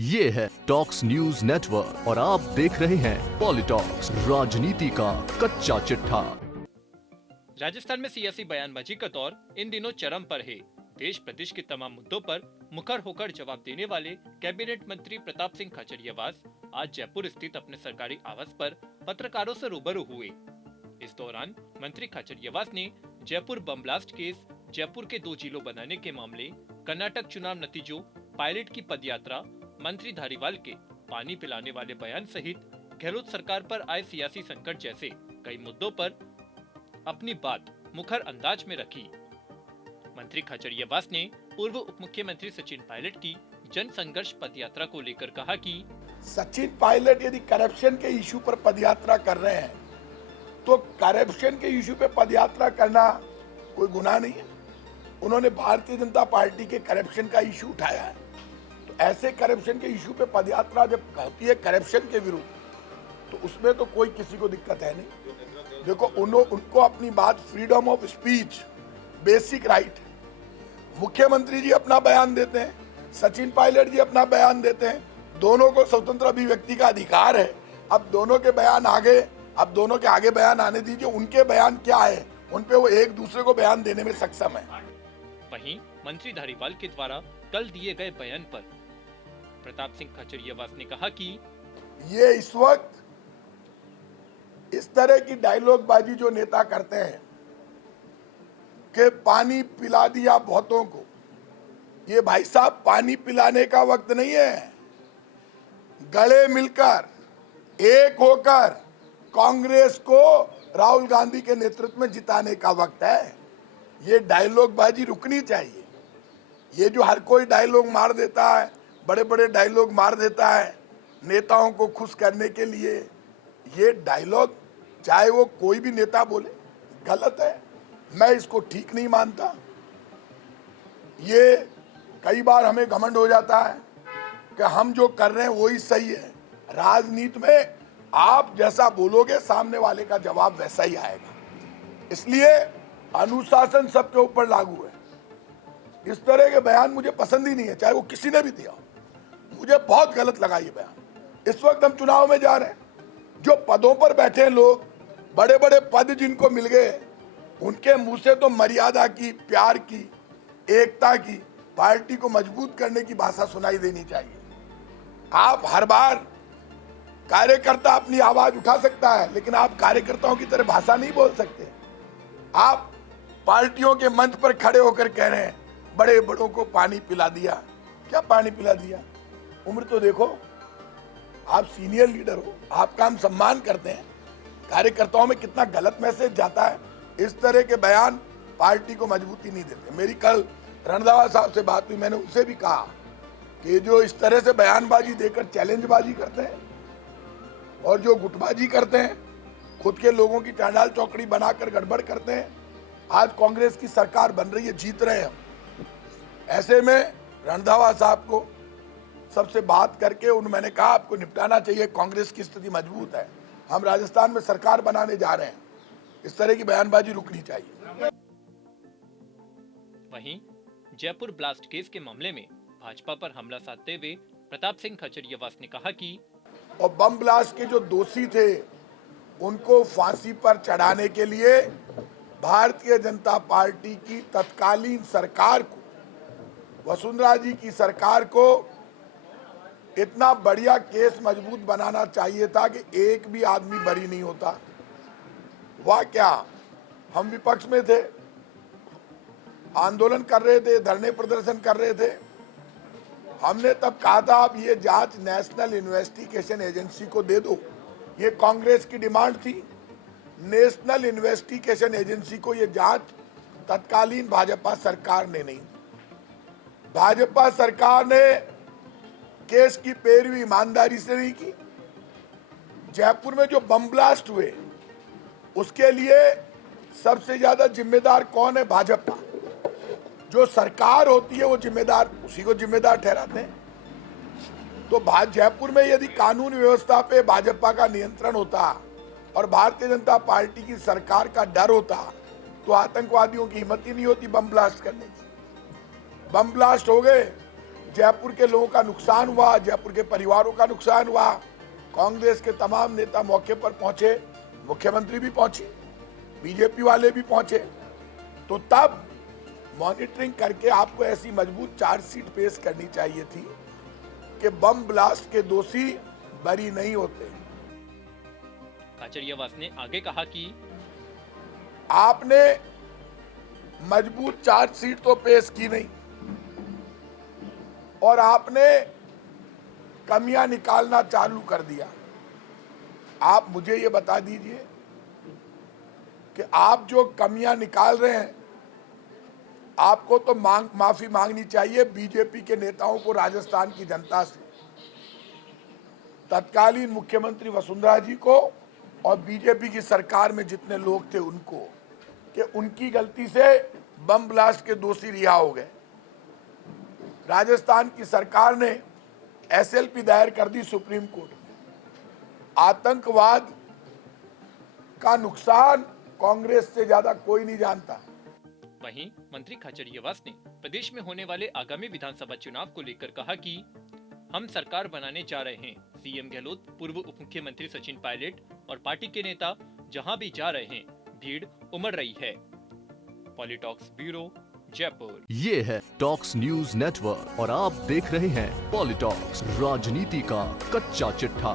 ये है talks news network और आप देख रहे हैं पॉलिटॉक्स, राजनीति का कच्चा चिट्ठा। राजस्थान में सियासी बयानबाजी का दौर इन दिनों चरम पर है। देश प्रदेश के तमाम मुद्दों पर मुखर होकर जवाब देने वाले कैबिनेट मंत्री प्रताप सिंह खाचरियावास आज जयपुर स्थित अपने सरकारी आवास पर पत्रकारों से रूबरू हुए। इस दौरान मंत्री खाचरियावास ने Jaipur bomb blast case, Jaipur के 2 जिलों बनाने के मामले, कर्नाटक चुनाव नतीजों, पायलट की पदयात्रा, मंत्री धारीवाल के पानी पिलाने वाले बयान सहित गहलोत सरकार पर आए सियासी संकट जैसे कई मुद्दों पर अपनी बात मुखर अंदाज में रखी। मंत्री खाचरियावास ने पूर्व उप मुख्यमंत्री सचिन पायलट की जन संघर्ष पदयात्रा को लेकर कहा कि सचिन पायलट यदि करप्शन के इशू पर पदयात्रा कर रहे हैं तो करप्शन के इशू पे पदयात्रा करना कोई गुनाह नहीं है। उन्होंने भारतीय जनता पार्टी के करप्शन का इशू उठाया है, तो ऐसे करप्शन के इशू पे पदयात्रा जब होती है करप्शन के विरुद्ध, तो उसमें तो कोई किसी को दिक्कत है नहीं। देखो, उनको अपनी बात, freedom of speech basic right है। मुख्यमंत्री जी अपना बयान देते हैं, सचिन पायलट जी अपना बयान देते हैं, दोनों को स्वतंत्र अभिव्यक्ति का अधिकार है। अब दोनों के बयान आगे, अब दोनों के आगे बयान आने दीजिए, उनके बयान क्या है, उन पे वो एक दूसरे को बयान देने में सक्षम है। वहीं मंत्री धारीवाल के द्वारा कल दिए गए बयान पर प्रताप सिंह खाचरियावास ने कहा कि ये इस वक्त इस तरह की डायलॉग बाजी जो नेता करते हैं कि पानी पिला दिया बहुतों को, ये भाई साहब पानी पिलाने का वक्त नहीं है। गले मिलकर एक होकर कांग्रेस को राहुल गांधी के नेतृत्व में जिताने का वक्त है। ये डायलॉग बाजी रुकनी चाहिए। ये जो हर कोई डायलॉग मार देता है, बड़े बड़े डायलॉग मार देता है नेताओं को खुश करने के लिए, ये डायलॉग चाहे वो कोई भी नेता बोले गलत है। मैं इसको ठीक नहीं मानता। ये कई बार हमें घमंड हो जाता है कि हम जो कर रहे हैं वही सही है। राजनीति में आप जैसा बोलोगे सामने वाले का जवाब वैसा ही आएगा। इसलिए अनुशासन सबके ऊपर लागू है। इस तरह के बयान मुझे पसंद ही नहीं है, चाहे वो किसी ने भी दिया। मुझे बहुत गलत लगा ये बयान। इस वक्त हम चुनाव में जा रहे हैं, जो पदों पर बैठे लोग, बड़े बड़े पद जिनको मिल गए, उनके मुंह से तो मर्यादा की, प्यार की, एकता की, पार्टी को मजबूत करने की भाषा सुनाई देनी चाहिए। आप हर बार कार्यकर्ता अपनी आवाज उठा सकता है, लेकिन आप कार्यकर्ताओं की तरह भाषा नहीं बोल सकते। आप पार्टियों के मंच पर खड़े होकर कह रहे हैं बड़े बड़ों को पानी पिला दिया। क्या पानी पिला दिया? उम्र तो देखो, आप सीनियर लीडर हो, आपका हम सम्मान करते हैं। कार्यकर्ताओं में कितना गलत मैसेज जाता है। इस तरह के बयान पार्टी को मजबूती नहीं देते। मेरी कल रणधावा साहब से बात हुई, मैंने उनसे भी कहा कि जो इस तरह से बयानबाजी देकर चैलेंजबाजी करते हैं और जो गुटबाजी करते हैं, खुद के लोगों की चांडाल चौकड़ी बनाकर गड़बड़ करते हैं। आज कांग्रेस की सरकार बन रही है, जीत रहे हैं हम। ऐसे में रणधावा साहब को सबसे बात करके मैंने कहा आपको निपटाना चाहिए। कांग्रेस की स्थिति मजबूत है, हम राजस्थान में सरकार बनाने जा रहे हैं। इस तरह की बयानबाजी रुकनी चाहिए। वहीं जयपुर ब्लास्ट केस के मामले में भाजपा पर हमला साधते हुए प्रताप सिंह खाचरियावास ने कहा कि और बम ब्लास्ट के जो दोषी थे उनको फांसी पर चढ़ाने के लिए भारतीय जनता पार्टी की तत्कालीन सरकार को, वसुंधरा जी की सरकार को इतना बढ़िया केस मजबूत बनाना चाहिए था कि एक भी आदमी बरी नहीं होता। वाह, क्या हम विपक्ष में थे, आंदोलन कर रहे थे, धरने प्रदर्शन कर रहे थे। हमने तब कहा था आप ये जांच नेशनल इन्वेस्टिगेशन एजेंसी को दे दो। ये कांग्रेस की डिमांड थी। नेशनल इन्वेस्टिगेशन एजेंसी को ये जांच तत्कालीन भाजपा सरकार ने नहीं। भाजपा सरकार ने केस की पैरवी ईमानदारी से नहीं की। जयपुर में जो बम ब्लास्ट हुए उसके लिए सबसे ज्यादा जिम्मेदार कौन है? भाजपा। जो सरकार होती है वो जिम्मेदार, उसी को जिम्मेदार ठहराते हैं। तो जयपुर में यदि कानून व्यवस्था पे भाजपा का नियंत्रण होता और भारतीय जनता पार्टी की सरकार का डर होता तो आतंकवादियों की हिम्मत ही नहीं होती बम ब्लास्ट करने की। बम ब्लास्ट हो गए, जयपुर के लोगों का नुकसान हुआ, जयपुर के परिवारों का नुकसान हुआ। कांग्रेस के तमाम नेता मौके पर पहुंचे, मुख्यमंत्री भी पहुंची, बीजेपी वाले भी पहुंचे। तो तब मॉनिटरिंग करके आपको ऐसी मजबूत चार्जशीट पेश करनी चाहिए थी कि बम ब्लास्ट के दोषी बरी नहीं होते। खाचरियावास ने आगे कहा कि आपने मजबूत चार्जशीट तो पेश की नहीं और आपने कमियां निकालना चालू कर दिया। आप मुझे ये बता दीजिए कि आप जो कमियां निकाल रहे हैं, आपको तो माफी मांगनी चाहिए बीजेपी के नेताओं को, राजस्थान की जनता से, तत्कालीन मुख्यमंत्री वसुंधरा जी को और बीजेपी की सरकार में जितने लोग थे उनको, कि उनकी गलती से बम ब्लास्ट के दोषी रिहा हो गए। राजस्थान की सरकार ने एसएलपी दायर कर दी सुप्रीम कोर्ट में। आतंकवाद का नुकसान कांग्रेस से ज्यादा कोई नहीं जानता। वहीं मंत्री खाचरियावास ने प्रदेश में होने वाले आगामी विधानसभा चुनाव को लेकर कहा कि हम सरकार बनाने जा रहे हैं। सीएम गहलोत, पूर्व उप मुख्यमंत्री सचिन पायलट और पार्टी के नेता जहां भी जा रहे हैं, भीड़ उमड़ रही है। पॉलिटॉक्स ब्यूरो, जयपुर। ये है टॉक्स न्यूज नेटवर्क और आप देख रहे हैं पॉलिटॉक्स, राजनीति का कच्चा चिट्ठा।